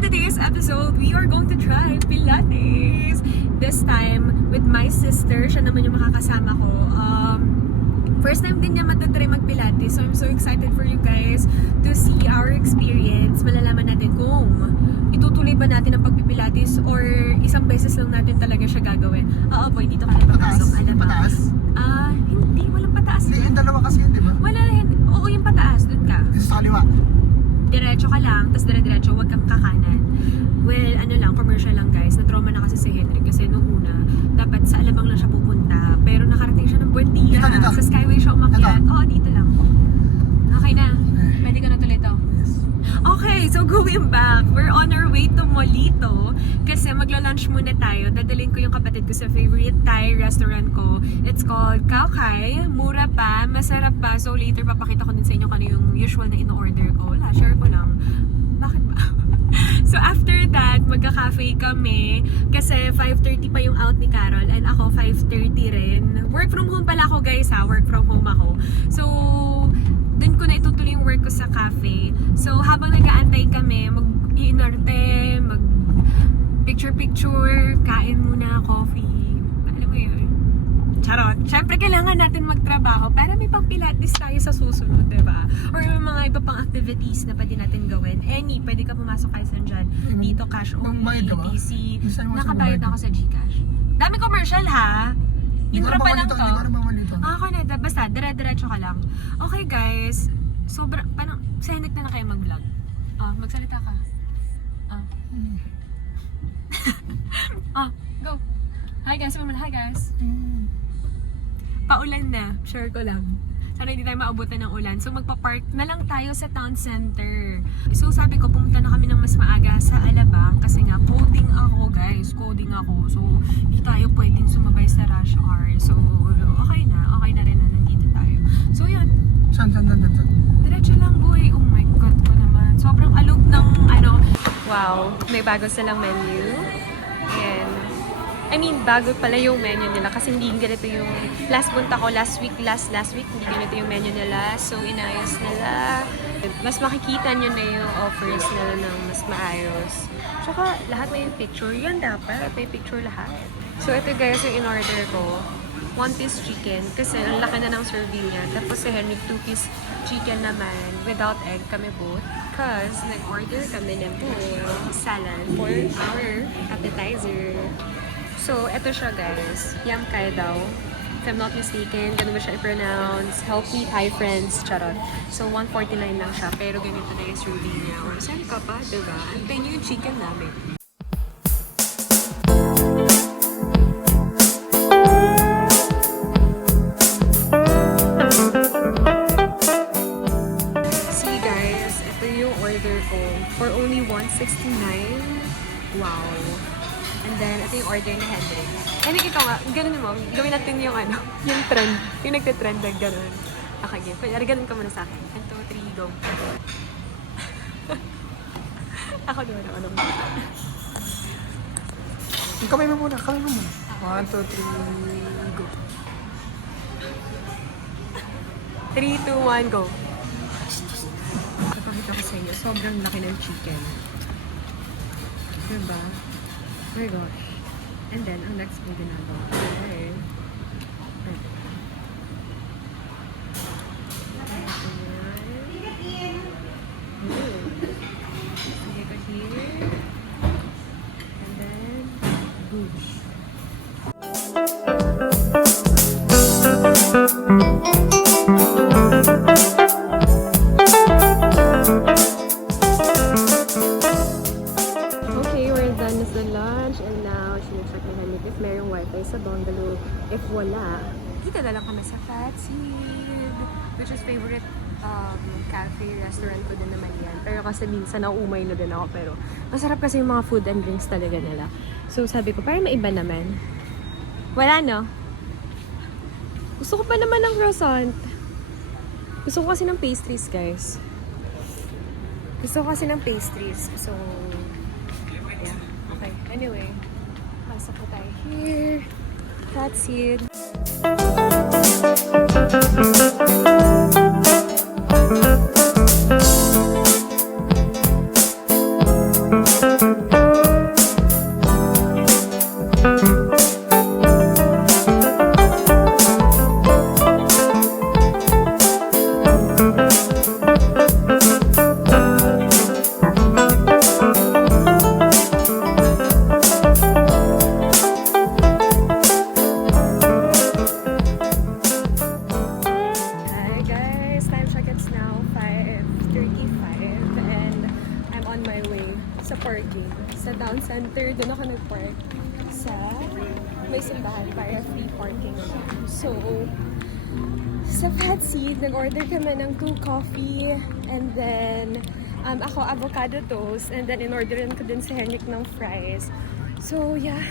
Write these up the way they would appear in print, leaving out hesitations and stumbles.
for today's episode, we are going to try Pilates. This time, with my sister. Siya naman yung makakasama ko. First time din niya matatry mag-Pilates. So I'm so excited for you guys to see our experience. Malalaman natin kung itutuloy ba natin ang pagpipilates or isang beses lang natin talaga siya gagawin. Oo, boy, dito ka na papasok. Alam mo? Pataas? Hindi. Walang pataas Hindi, yan. yung dalawa kasi yun, di ba? Wala. Oo, yung pataas. Doon ka. Sa kaliwa. Diretso ka lang, tapos dire-diretso, huwag kang kakanan. Well, ano lang, commercial lang guys. Na-trauma na kasi si Henry kasi nung una, dapat sa Alabang lang siya pupunta. Pero nakarating siya ng Buendia. Dito. Sa Skyway siya umakyat. Oo, dito lang. Okay na. Pwede ka na tuloy to. Yes. Okay, so going back, we're on our way to Molito kasi magla-lunch muna tayo. Dadalhin ko yung kapatid ko sa favorite Thai restaurant ko. It's called Khao Khai. Mura pa, masarap pa. So later papakita ko din sa inyo kung ano yung usual na in-order ko. Wala, share ko lang. Bakit ba? So after that, magka-cafe kami kasi 5:30 pa yung out ni Carol and ako 5:30 rin. Work from home pala ako guys ha, work from home ako. So dun ko na itutuloy yung work ko sa cafe. So habang nag-aantay kami, mag-iinarte, mag-picture-picture, kain muna, coffee. Alam mo yun? Charot. Siyempre, kailangan natin magtrabaho para may pang-pilates tayo sa susunod, diba? Or may mga iba pang activities na pwede natin gawin. Pwede ka pumasok kayo saan dyan. Dito, cash only, PC. Nakabayad na ako sa Gcash. Dami commercial, ha? Intro pa lang to. Hindi ko naman malito. Ako na, basta, dire-diretso ka lang. Okay, guys. Sobrang, parang, senit na kayo mag-vlog. Magsalita ka. Go. Hi, guys. Hi, guys. Paulan na, share ko lang. Sana hindi tayo maabutan ng ulan. So magpa-park na lang tayo sa town center. So sabi ko, pumunta na kami ng mas maaga sa Alabang kasi nga coding ako guys, coding ako. So hindi tayo pwedeng sumabay sa rush hour. So okay na rin na nandito tayo. So yun. Saan? Diretso lang boy. Oh my god ko naman. Sobrang alog ng ano. Wow, may bago silang menu. And bago pala yung menu nila kasi hindi ganito yung last punta ko last week, hindi ganito yung menu nila. So, inayos nila. Mas makikita nyo na yung offers nila ng mas maayos. Tsaka, lahat may picture. Yan dapat. May picture lahat. So, ito guys yung in-order ko. 1-piece chicken kasi ang laki na ng serving niya. Tapos si Henry 2-piece chicken naman without egg kami both. Because nag-order kami ng salad for our appetizer. So, eto siya guys. Yam Kai daw. If I'm not mistaken, ganun ba siya i-pronounce? Help me Thai friends. Charot. So, 149 lang siya. Pero ganito na yung serving niya. Or, saan ka pa? Diba? Antayin niyo yung chicken namin. See guys, ito yung order ko. For only 169. Wow. And then, ito yung order ni Henry. Henry, ikaw nga, ganun mo. Gawin natin yung ano, yung trend. Yung nagtitrend na ganun. Okay, game. Ganun ka muna sa akin. 1, 2, 3, go. Ako naman ako naman. Kamay mo muna. 1, 2, 3, go. 3, 2, 1, go. Napakita ko sa inyo, sobrang laki ng chicken. Diba? Oh my gosh. And then, ang next ko ginagawa. Okay. Sige ko here. And then, goosh. If mayroong wifi sa bungalow, if wala, dito na lang kami sa Fatsid, which is favorite cafe, restaurant ko din naman yan. Pero kasi minsan nauumay na din ako, pero masarap kasi yung mga food and drinks talaga nila. So sabi ko, para maiba naman. Wala no? Gusto ko pa naman ng croissant. Gusto ko kasi ng pastries guys. So, yeah. Okay, anyway. Pasok po tayo here. That's it. sa parking. Sa town center, doon ako nag-park sa may simbahan para free parking lang. So, sa Patsy, nag-order kami ng 2 coffee and then ako avocado toast and then in-orderin ko din si Henrik ng fries. So, yeah.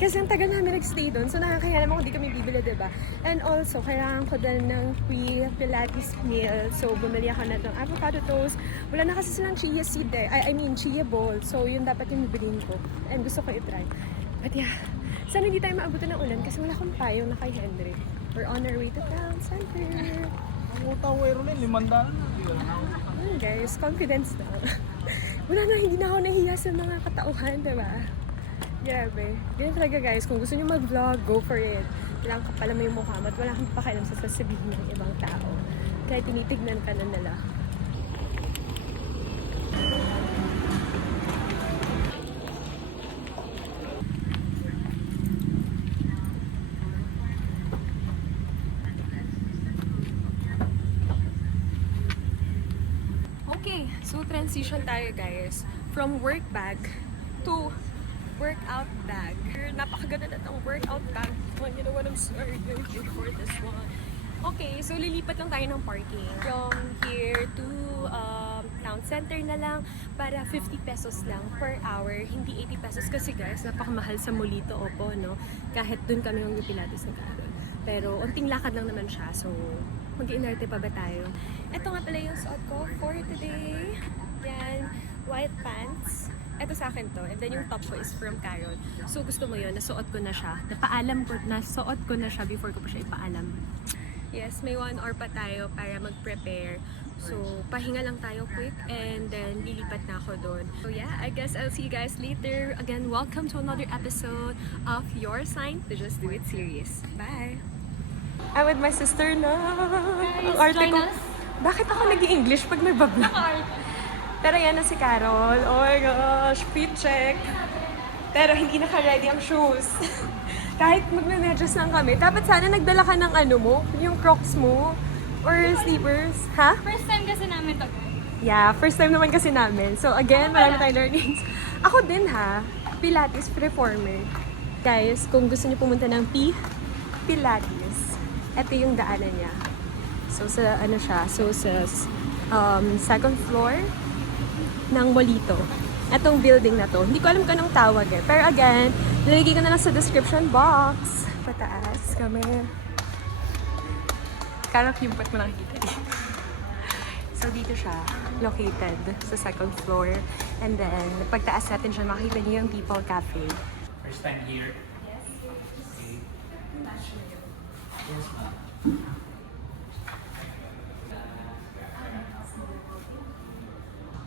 Kasi ang tagal namin nag-stay doon, so nakakaya naman kung di kami bibili, diba? And also, kailangan ko din ng free Pilates meal. So, bumili ako na ng avocado toast. Wala na kasi silang chia seed there. I mean, chia bowl. So, yun dapat yung bibiliin ko. And gusto ko i-try. But yeah, sana hindi tayo maabutan ng ulan kasi wala akong payong na kay Henry. We're on our way to town center. Ang utang wero rin, 500. Guys, confidence na. Wala na, hindi na ako nahiya sa mga katauhan, diba? Grabe. Ganyan talaga guys, kung gusto niyo mag-vlog, go for it. Walang kapala mo yung mukha mo at wala kang pakialam sa sasabihin ng ibang tao. Kaya tinitignan ka na nila. Okay, so transition tayo guys. From work bag to workout bag. Napakaganda na itong workout bag. You know what I'm sorry for this one. Okay, so lilipat lang tayo ng parking. From here to town center na lang para 50 pesos lang per hour. Hindi 80 pesos kasi guys, napakamahal sa Molito, Opo, no? Kahit dun kami yung Pilates na gano'n. Pero unting lakad lang naman siya, so mag-iinerte pa ba tayo? Ito nga pala yung suot ko for today. Yan, white pants. Ito sa akin to. And then yung top ko is from Carol. So gusto mo yun, nasuot ko na siya. Nasuot ko na siya before ko pa siya ipaalam. Yes, may 1 hour pa tayo para mag-prepare. So, pahinga lang tayo quick and then lilipat na ako doon. So yeah, I guess I'll see you guys later. Again, welcome to another episode of Your Sign to Just Do It series. Bye! I'm with my sister na. Ang arte ko. Bakit ako nag-i-English pag nagbablog? Pero yan na si Carol. Oh my gosh, fit check. Pero hindi naka-ready ang shoes. Kahit magme-medyas lang kami. Dapat sana nagdala ka ng ano mo, yung Crocs mo. Or slippers. Ha? First time kasi namin to. Yeah, first time naman kasi namin. So again, marami tayong learnings. Ako din ha, Pilates reformer. Guys, kung gusto niyo pumunta ng Pilates, ito yung daanan niya. So sa ano siya, so sa second floor ng Molito. Etong building na to. Hindi ko alam kung anong tawag eh. Pero again, nilagay ko na lang sa description box. Pataas kami. Karang yung ba't mo nakikita eh. So dito siya, located sa second floor. And then, pagtaas natin siya, makikita niyo yung People Cafe. First time here? Yes. Okay. Yes, ma'am.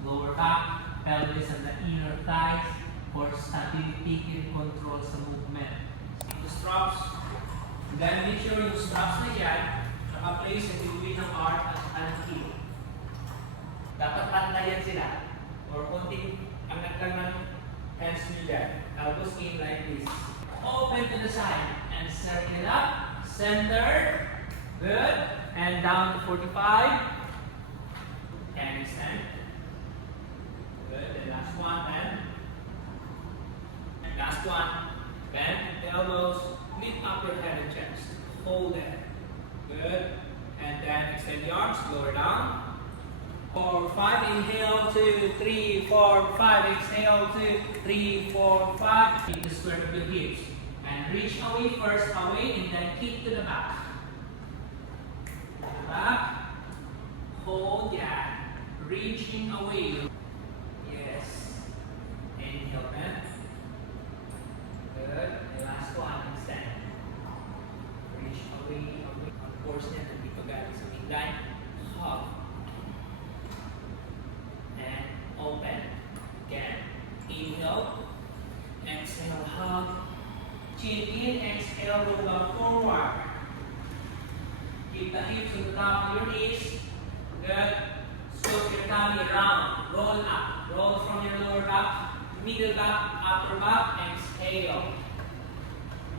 Lower back, pelvis and the inner thighs for stability and control sa movement. Ito straps. Then make sure yung straps na yan, naka-place sa between ng arm at ang heel. Dapat pantayan sila. Or konting angat lang ng hands nyo dyan. Elbows in like this. Open to the side and circle up. Center. Good. And down to 45. And extend. Good. The last one. And last one. Bend the elbows. Lift up your head and chest. Hold it. Good. And then extend the arms. Lower down. 4, 5, inhale, 2, 3, 4, 5, exhale, 2, 3, 4, 5. Keep the square of your hips. And reach away first, away, and then kick to the back. To the back. Hold, yeah. Reaching away. Yes. Inhale, bend. Good. The last one, extend. Reach away, away. Of course, then, hindi pa galing sa midline. Hug. And open. Again. Inhale. Exhale, hug. Chin in, exhale, roll down forward. Keep the hips on the top of your knees. Good. Scoot your tummy round. Roll up. Roll from your lower back, middle back, upper back. Exhale.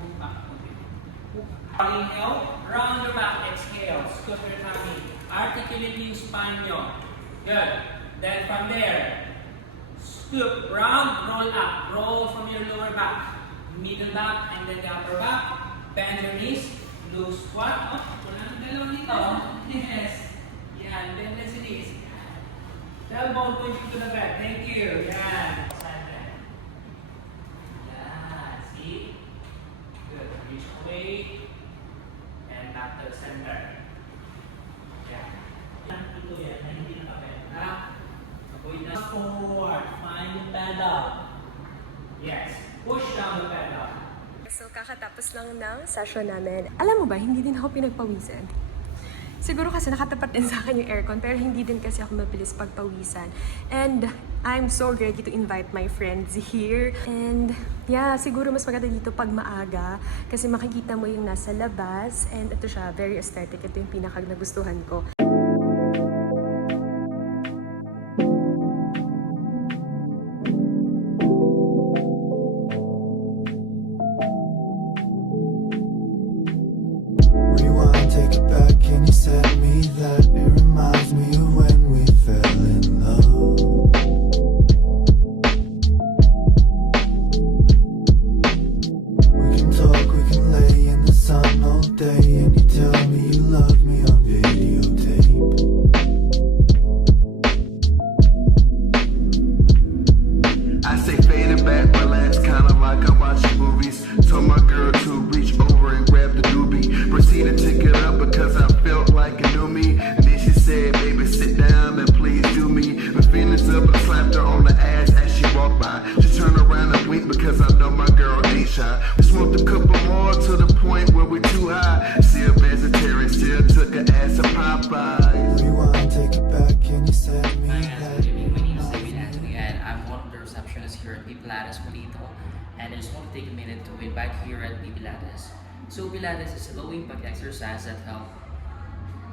Move back. Move back. Inhale. Round your back. Exhale. Scoot your tummy. Articulate yung spine nyo. Good. Then from there, Scoop, round, roll up. Roll from your lower back, middle back, and then the upper back. Bend your knees, loose squat. Oh, walang galaw dito. Yes. Yan, bend the knees. Elbow pushing to the back. Thank you. Yan. Side bend. Yan. See? Good. Reach away. And back to the center. Yan. Ito yan. Na hindi nakabend. Ha? Avoid na forward. Find the pedal. Yes. Push down the pedal. So, kakatapos lang ng session namin. Alam mo ba, hindi din ako pinagpawisan. Siguro kasi nakatapat din sa akin yung aircon, pero hindi din kasi ako mabilis pagpawisan. And I'm so ready to invite my friends here. And yeah, siguro mas maganda dito pag maaga kasi makikita mo yung nasa labas. And ito siya, very aesthetic. Ito yung pinakag nagustuhan ko. Rewind, take it back, can you set me that? It reminds me of when we fell in love. We can talk, we can lay in the sun all day, and you tell me you love me on videotape. I say faded back, relax, kinda like I'm watching movies. Told my girl to reach over and grab the doobie. Proceeded to get up because I felt like it knew me. And then she said, baby, sit down and please do me. My feelings up and slapped her on the ass as she walked by. She turned around and winked because I know my girl ain't shy. We smoked a couple more to the point where we're too high. Still vegetarian, still took her ass to Popeyes. Rewind, take it back, can you set me Hi guys, that? good evening. My name is David Anthony and I'm one of the receptionists here at Pilates Molito. And I just want to take a minute to invite you here at Pilates. So Pilates is a low impact exercise that helps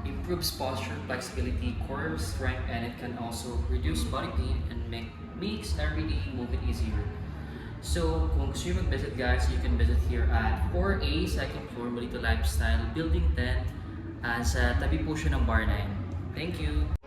improves posture, flexibility, core strength, and it can also reduce body pain and makes everyday movement easier. So kung gusto nyo mag-visit guys, you can visit here at 4A, second floor, Molito Lifestyle, Building 10. Sa tabi po siya ng Bar 9. Thank you!